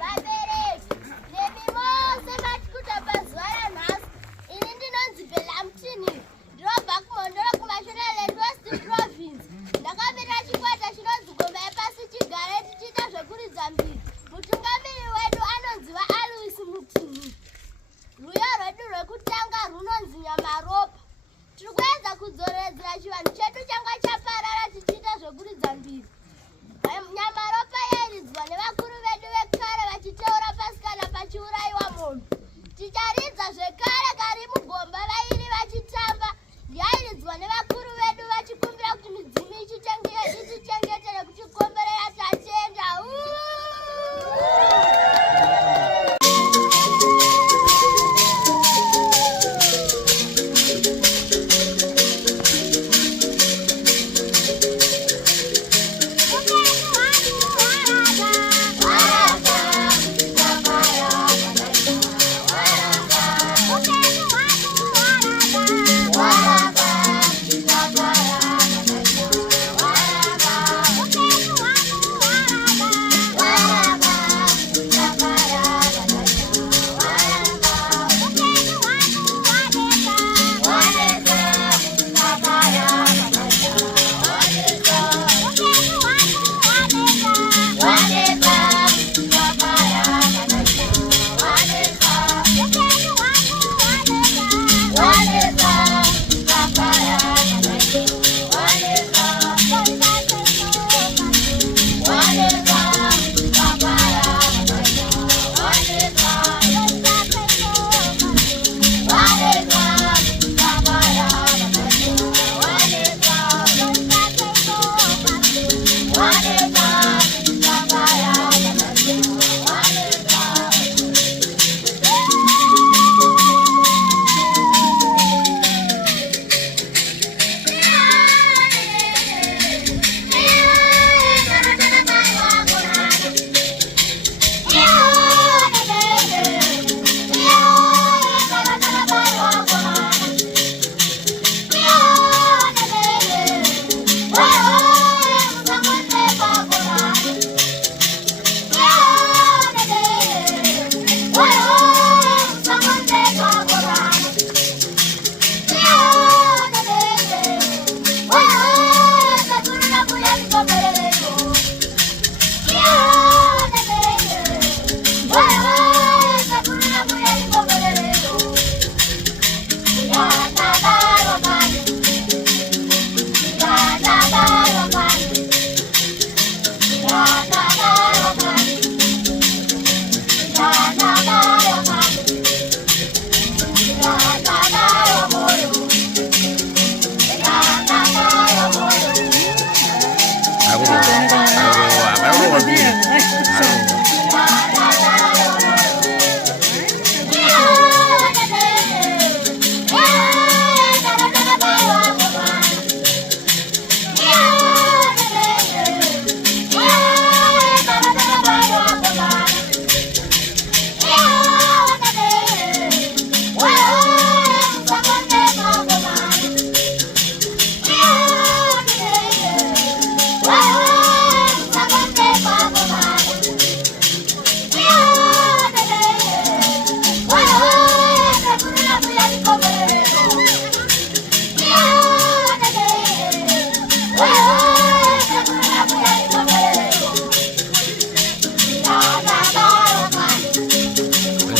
Vabereki, nemi mose matikuta pazuva ranhasi. Ini ndinonzi Bella Mutini. Ndinobva kuMhondoro kuMashonaland West Province. Ndakamirira chikwata chinonzi Ngoma Yepashi Chigare tichiita zvekuridza mbiri. Mutungamiri wedu anonziva Alois Mutini. Rwiyo rwedu rwekutanga runonzi Nyamaropa. Tiri kuedza kudzoredzera chivanhu chedu changa chaparara tichiita zvekuridza mbiri. Nyamaropa yairidzwa nevakuru vedu vekare vachiteura pasi kana pachiurayiwa munhu. Ticharidza zvekare Karimugomba vairi vachitamba. Yairidzwa nevakuru vedu vachikumbira kuti midzimu itichengetere kuchikomberera tatenda.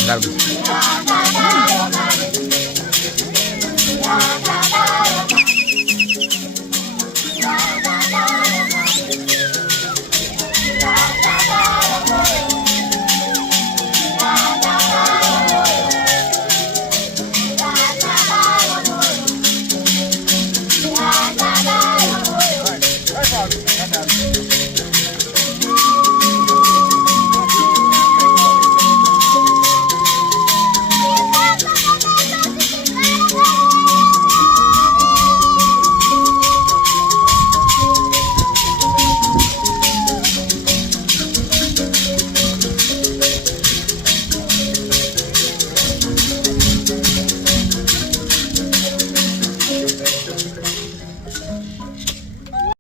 Claro.